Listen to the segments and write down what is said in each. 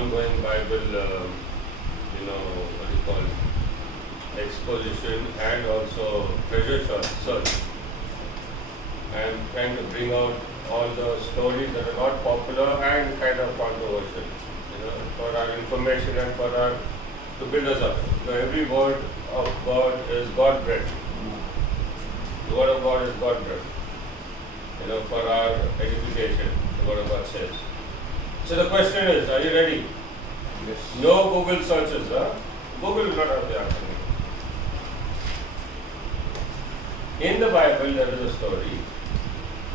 ongoing Bible, what do you call it, exposition and also treasure search. I am trying to bring out all the stories that are not popular and kind of controversial, for our information and to build us up. So every word of God is God bread. The word of God is God bread. For our edification, the word of God says. So the question is, are you ready? Yes. No Google searches, huh? Google will not have the answer. In the Bible, there is a story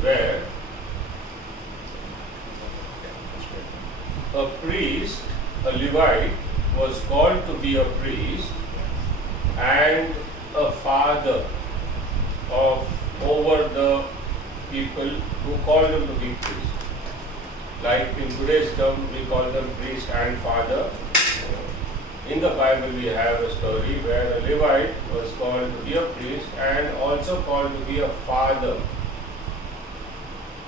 where a priest, a Levite, was called to be a priest and a father over the people who called him to be priest. Like in today's term, we call them priest and father. In the Bible, we have a story where a Levite was called to be a priest and also called to be a father.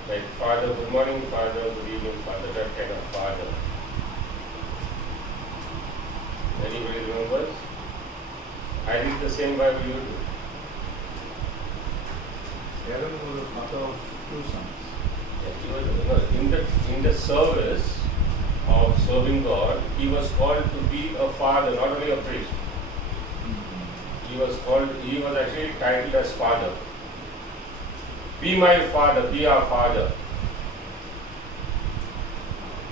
Like father, good morning, father, good evening, father, that kind of father. Anybody remembers? I read the same Bible you do. Aaron was the father of 2 sons. In the service of serving God, he was called to be a father, not only a priest. He was actually titled as father. Be my father, be our father.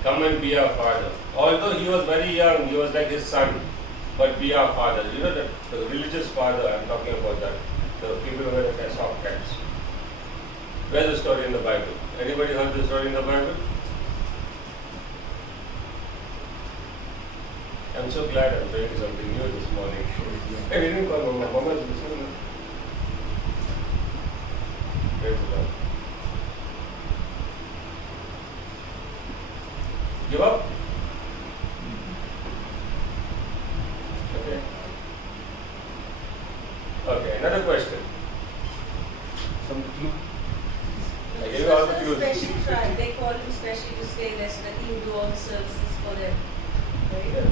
Come and be our father. Although he was very young, he was like his son, but be our father. The religious father, I'm talking about that. The people who wear the soft caps. Where's the story in the Bible? Anybody heard the story in the Bible? I'm so glad I'm saying something new this morning. I didn't call Mama. Mama's listening. Praise the Lord. Give up? Okay. Okay, another question. Some clue? I gave you all the clues. Special tribe. They call him special to stay there so that he will do all the services for them. Right? Yeah.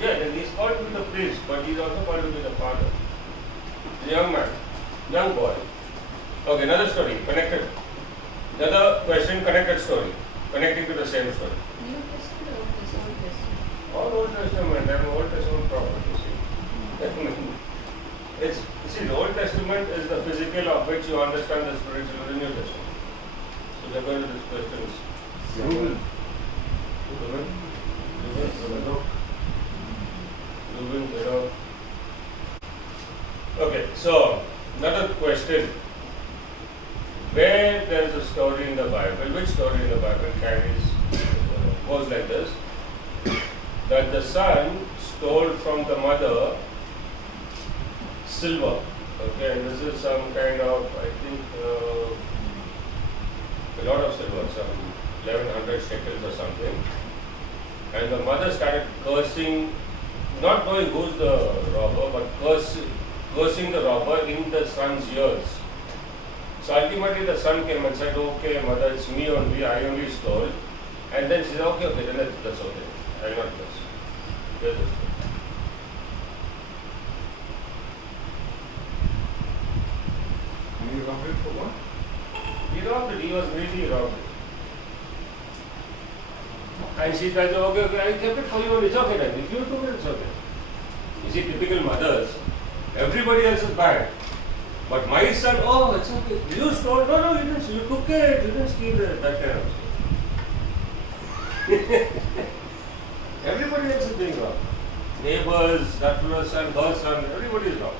Yeah, then he's called to be the priest, but he's also called to be the father. The young man, young boy. Okay, another story, connected. Another question, connected story, connecting to the same story. New Testament or Old Testament? All Old Testament, I'm Old Testament prophet, you see. The Old Testament is the physical of which you understand the spiritual of the New Testament. So they're going to this questions. Reuben. Okay, so another question. Where there is a story in the Bible, which story in the Bible goes like this, that the son stole from the mother silver. Okay, and this is some kind of, I think, a lot of silver, some 1100 shekels or something. And the mother started cursing, not knowing who's the robber, but cursing the robber in the son's ears. So ultimately the son came and said, okay mother, it's me only, I only stole. And then she said, okay, then that's okay. I will not curse. Here's the story. And he robbed it for what? He robbed it, he was greedy, he robbed it. And she said, okay, I kept it for you, it's okay then. If you took it, it's okay. You see, typical mothers, everybody else is bad. But my son, oh, it's okay. You stole, no, you didn't, you took it, you didn't steal it, that kind of stuff. Everybody else is doing wrong. Neighbors, that fellow's son, her son, everybody is wrong.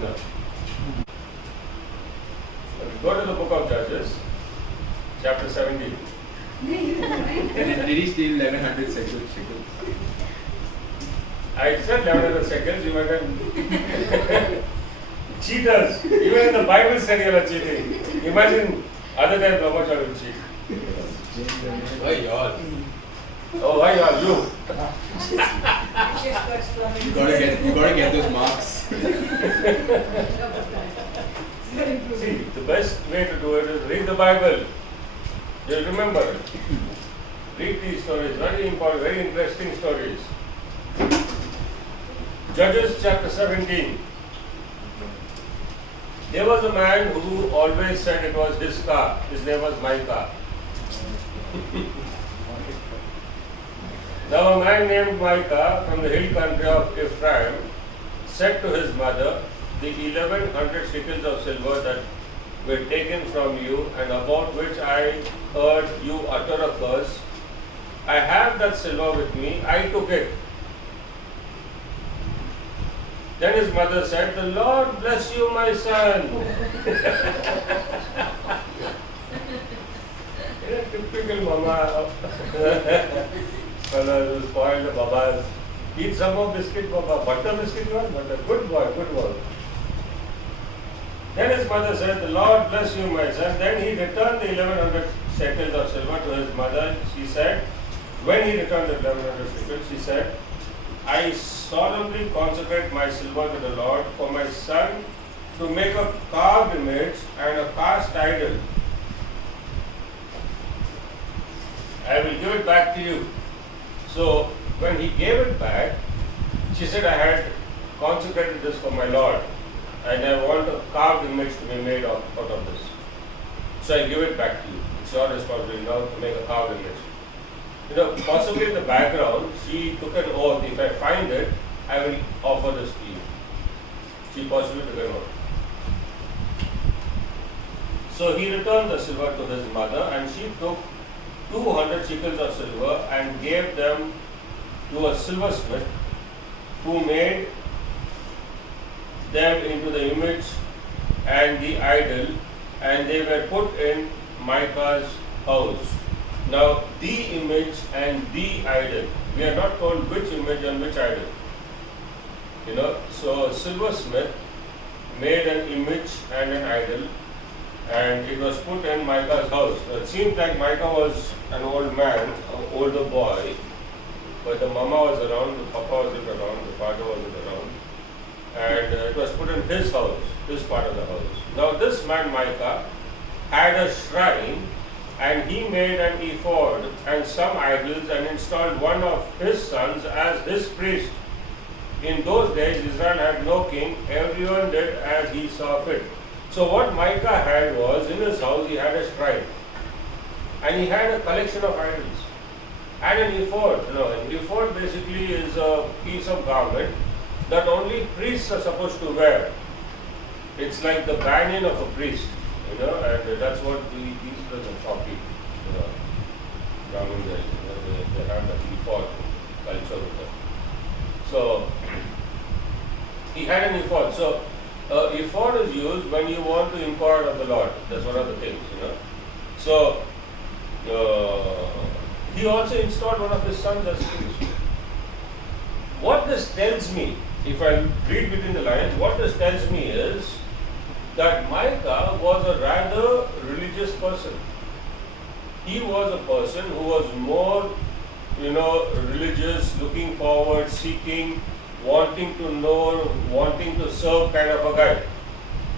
No. Go to the book of Judges, chapter 17. Did he steal 1100 shekels? I said 1100 shekels, you might have cheaters. Even in the Bible said you are cheating. Imagine other than how much I will cheat. Why y'all? Oh, why are you? You gotta get those marks. the Bible. You remember? Read these stories, very important, very interesting stories. Judges chapter 17. There was a man who always said it was his car. His name was Micah. Now a man named Micah from the hill country of Ephraim said to his mother, the 1100 shekels of silver that were taken from you and about which I heard you utter a curse, I have that silver with me, I took it. Then his mother said, the Lord bless you, my son. Typical mama. Fellow who spoiled the babas. Eat some more biscuit, baba. Butter biscuit you want? Butter. Good boy, good boy. Then his mother said, the Lord bless you, my son. Then he returned the 1100 shekels of silver to his mother. She said, when he returned the 1100 shekels, she said, I solemnly consecrate my silver to the Lord for my son to make a carved image and a cast idol. I will give it back to you. So when he gave it back, she said, I had consecrated this for my Lord and I want a carved image to be made out of this. So I give it back to you. It's your responsibility now to make a carved image. You know, possibly in the background, she took an oath, if I find it, I will offer this to you. She possibly took an oath. So he returned the silver to his mother and she took 200 shekels of silver and gave them to a silversmith who made them into the image and the idol, and they were put in Micah's house. Now, the image and the idol, we are not told which image and which idol. You know, so a silversmith made an image and an idol, and it was put in Micah's house. So it seemed like Micah was an old man, an older boy, but the mama was around, the papa wasn't around, the father wasn't around, and it was put in his house, his part of the house. Now, this man Micah had a shrine, and he made an ephod and some idols and installed one of his sons as his priest. In those days, Israel had no king, everyone did as he saw fit. So what Micah had was, in his house he had a shrine, and he had a collection of idols, and an ephod. You know, an ephod basically is a piece of garment that only priests are supposed to wear. It's like the banyan of a priest, you know, and that's what these are the copy, you know, Brahmin guys, you know, they have the ephod culture with them. So he had an ephod. So ephod is used when you want to inquire of the Lord. That's one of the things, you know. So he also installed one of his sons as priest. What this tells me, if I read between the lines, what this tells me is that Micah was a rather religious person. He was a person who was more, you know, religious, looking forward, seeking, wanting to know, wanting to serve kind of a guy.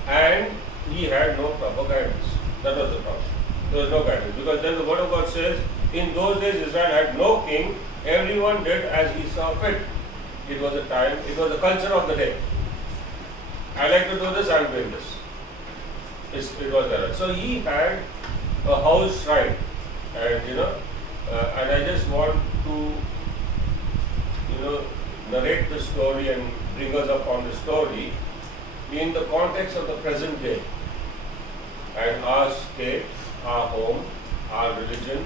And he had no proper guidance. That was the problem. There was no guidance. Because then the word of God says, in those days Israel had no king, everyone did as he saw fit. It was a time, it was the culture of the day. I like to do this, I am doing this. It was there. So he had a house shrine, and you know, and I just want to, you know, narrate the story and bring us up on the story in the context of the present day and our state, our home, our religion.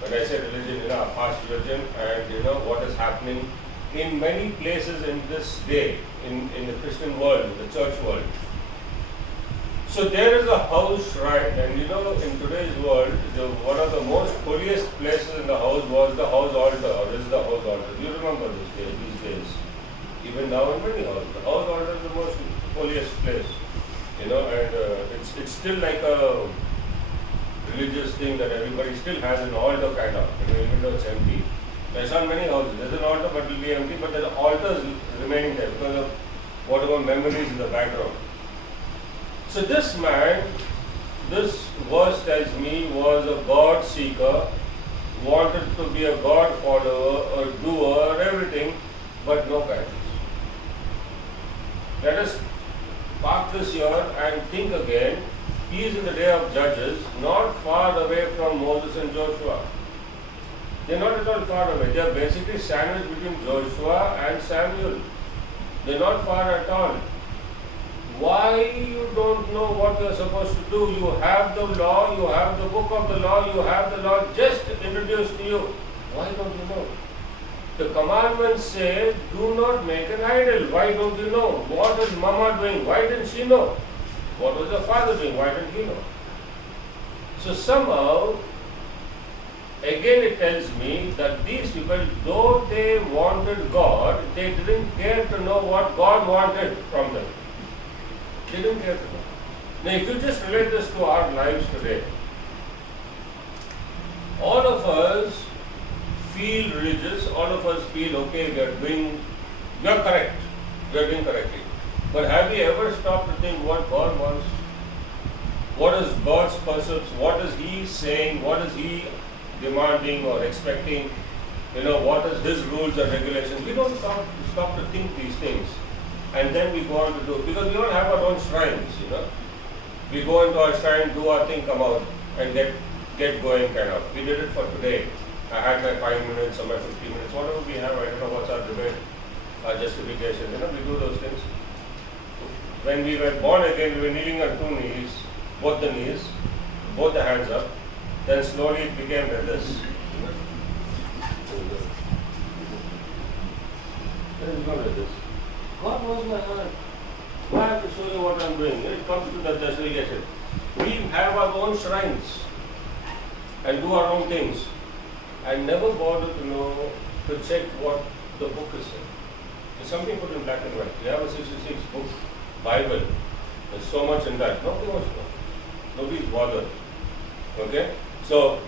When I say religion, you know, our past religion, and you know what is happening in many places in this day, in the Christian world, the church world. So there is a house shrine, and you know, in today's world, one of the most holiest places in the house was the house altar, or is the house altar. You remember these days. Even now in many houses, the house altar is the most holiest place. You know, and it's still like a religious thing that everybody still has an altar kind of, you know, even though it's empty. There's not many houses. There's an altar, but it will be empty, but the altar is remaining there because of whatever memories in the background. So this man this verse tells me was a God seeker, wanted to be a God follower, a doer, everything, but no guidance. Let us park this here and think again. He is in the day of Judges, not far away from Moses and Joshua. They are not at all far away. They are basically sandwiched between Joshua and Samuel. They are not far at all. Why you don't know what you are supposed to do? You have the law, you have the book of the law, you have the law just introduced to you. Why don't you know? The commandments say, do not make an idol. Why don't you know? What is mama doing? Why didn't she know? What was her father doing? Why didn't he know? So somehow, again it tells me that these people, though they wanted God, they didn't care to know what God wanted from them. They didn't care to know. Now if you just relate this to our lives today, all of us feel religious, all of us feel okay, we are correct, we are doing correctly. But have we ever stopped to think what God wants? What is God's purpose? What is He saying? What is He demanding or expecting? What is His rules and regulations? We don't stop to think these things. And then we go on to do, because we all have our own shrines, We go into our shrine, do our thing, come out and get going kind of. We did it for today. I had my 5 minutes or my 15 minutes, whatever we have, I don't know what's our debate, our justification, we do those things. When we were born again, we were kneeling on two knees, both the knees, both the hands up, then slowly it became like this. Then it became like this. God knows my heart. I have to show you what I'm doing. It comes to the justification. We have our own shrines and do our own things. I never bother to know, to check what the book is saying. There's something put in black and white. We have a 66 book Bible. There's so much in that. Nobody wants to know. Nobody's bothered. Okay? So,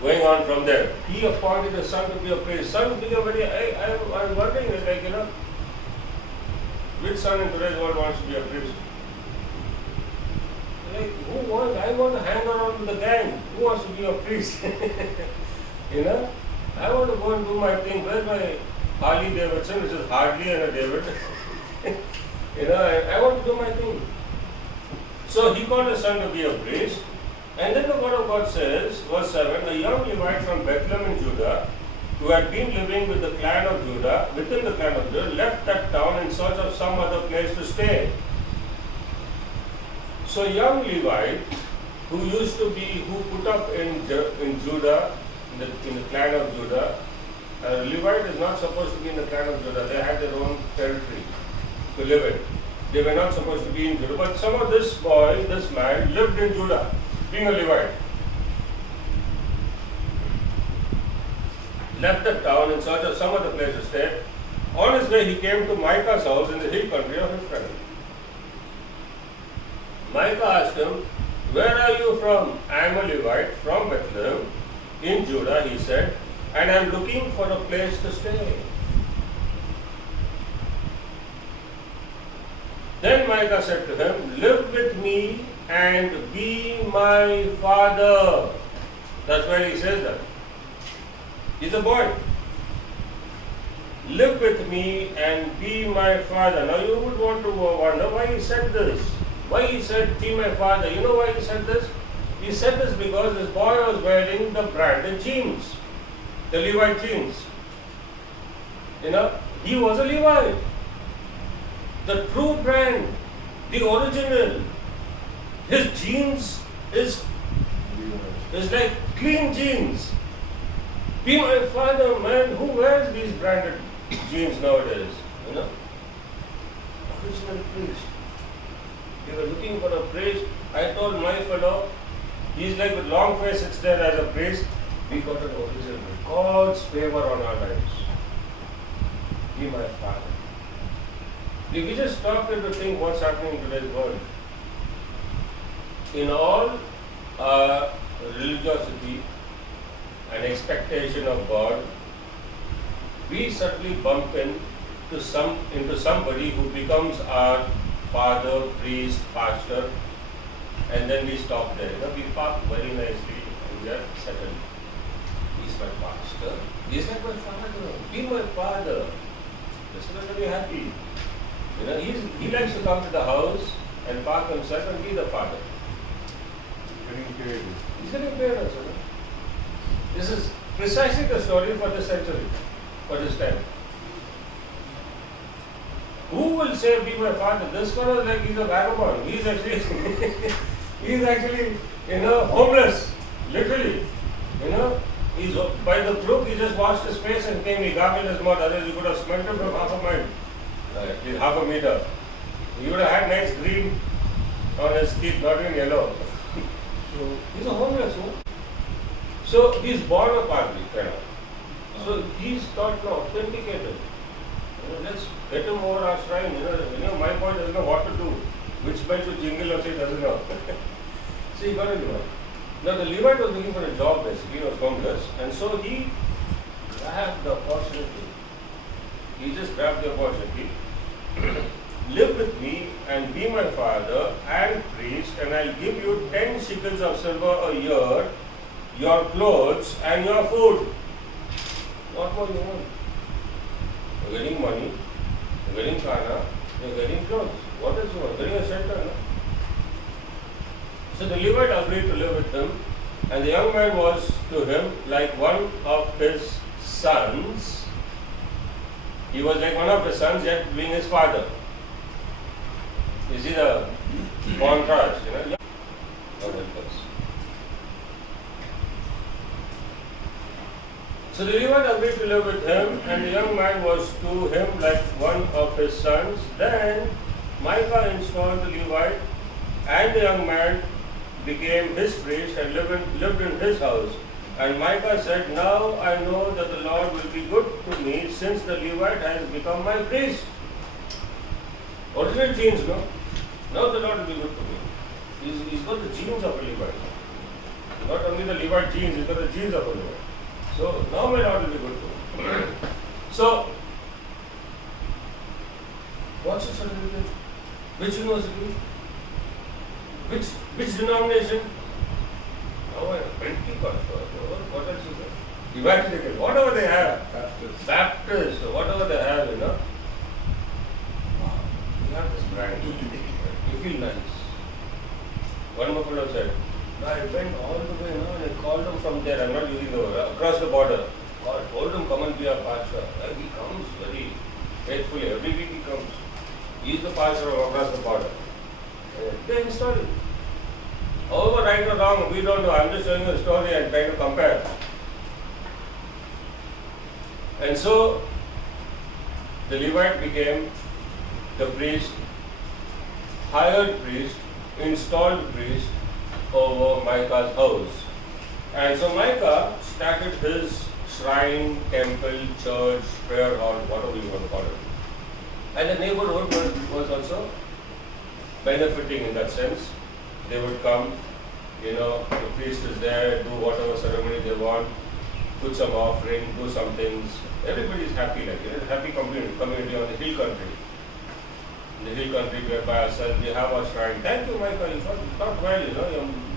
going on from there, He appointed His son to be a priest. Son became very, I'm wondering, which son in today's world wants to be a priest? Who wants? I want to hang around with the gang. Who wants to be a priest? I want to go and do my thing. Where's my Harley Davidson, which is Harley and a David? I want to do my thing. So he called his son to be a priest. And then the word of God says, verse 7, a young Levite from Bethlehem in Judah, who had been living with the clan of Judah, within the clan of Judah, left that town in search of some other place to stay. So young Levite, who put up in Judah, in the clan of Judah, Levite is not supposed to be in the clan of Judah. They had their own territory to live in. They were not supposed to be in Judah. But somehow this man lived in Judah, being a Levite. Left the town in search of some other place to stay. On his way, he came to Micah's house in the hill country of his friend. Micah asked him, "Where are you from?" "I am a Levite from Bethlehem in Judah," he said, "and I am looking for a place to stay." Then Micah said to him, "Live with me and be my father." That's why he says that. He's a boy. Live with me and be my father. Now you would want to wonder why he said this. Why he said, "Be my father." You know why he said this? He said this because this boy was wearing the branded jeans, the Levite jeans. He was a Levite. The true brand, the original. His jeans is like clean jeans. Be my father, man. Who wears these branded jeans nowadays? Original priest. They were looking for a priest. I told my fellow, he's like with long face sits there as a priest. We got an original. God's favor on our lives. Be my father. If we just stop here to think what's happening in today's world, in all religiosity and expectation of God, we suddenly bump into somebody who becomes our father, priest, pastor, And then we stop there. We park very nicely and we are settled. He's my pastor. He's like my father. Be my father. This is very happy. He likes to come to the house and park himself and be the father. Getting paid. He's getting paid also. This is precisely the story for this century, for this time. Who will say, be my father? This fellow is like he's a vagabond. He's actually, homeless. Literally. He's by the brook, he just washed his face and came, he gargled his mouth, otherwise you could have smelt him from half a mile. Right. Half a meter. He would have had nice green on his teeth, not even yellow. So he's a homeless, no? So he's born a padri, kind of. So he's thought, no, authenticated. Let's get him over our shrine. My boy doesn't know what to do. Which bell to jingle or say he doesn't know. So he got a Levite. Now the Levite was looking for a job basically, he was homeless, and so he grabbed the opportunity. He just grabbed the opportunity. Live with me and be my father and priest, and I'll give you 10 shekels of silver a year, your clothes and your food. What more you want? You're getting money, you're getting khana, you're getting clothes. What else you want? Getting a shelter, no? So the Levite agreed to live with him, and the young man was to him like one of his sons. He was like one of his sons, yet being his father. You see the contrast, God help us. So the Levite agreed to live with him, and the young man was to him like one of his sons. Then Micah installed the Levite, and the young man became his priest and lived in his house. And Micah said, now I know that the Lord will be good to me, since the Levite has become my priest. Original genes, no? Now the Lord will be good to me. He's got the genes of a Levite. Not only the Levite genes, he's got the genes of a Levite. So now my Lord will be good to me. So, what's the certificate? Which university? Which denomination? Now I am Pentecostal. What else is there? Evangelical. Whatever they have. Baptist. Whatever they have, You have this brand. You feel nice. One more fellow said, I went all the way, and I called him from there. I'm not using the word. Across the border. I told him, come and be our pastor. And he comes very faithfully. Every week he comes. He is the pastor across the border. They install him. However, right or wrong, we don't know. I'm just showing you a story and trying to compare. And so, the Levite became the priest, hired priest, installed priest over Micah's house. And so Micah started his shrine, temple, church, prayer hall, whatever you want to call it. And the neighborhood was also benefiting in that sense. They would come, the priest is there, do whatever ceremony they want, put some offering, do some things. Everybody is happy, happy community on the hill country. In the hill country, we are by ourselves, we have our shrine. Thank you, Michael. You thought well,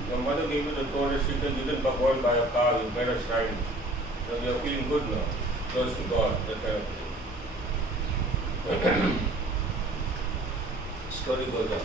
your mother gave you the 200 shekels, you didn't go and buy a car, you made a shrine. You're feeling good now, close to God, that kind of thing. Story goes on.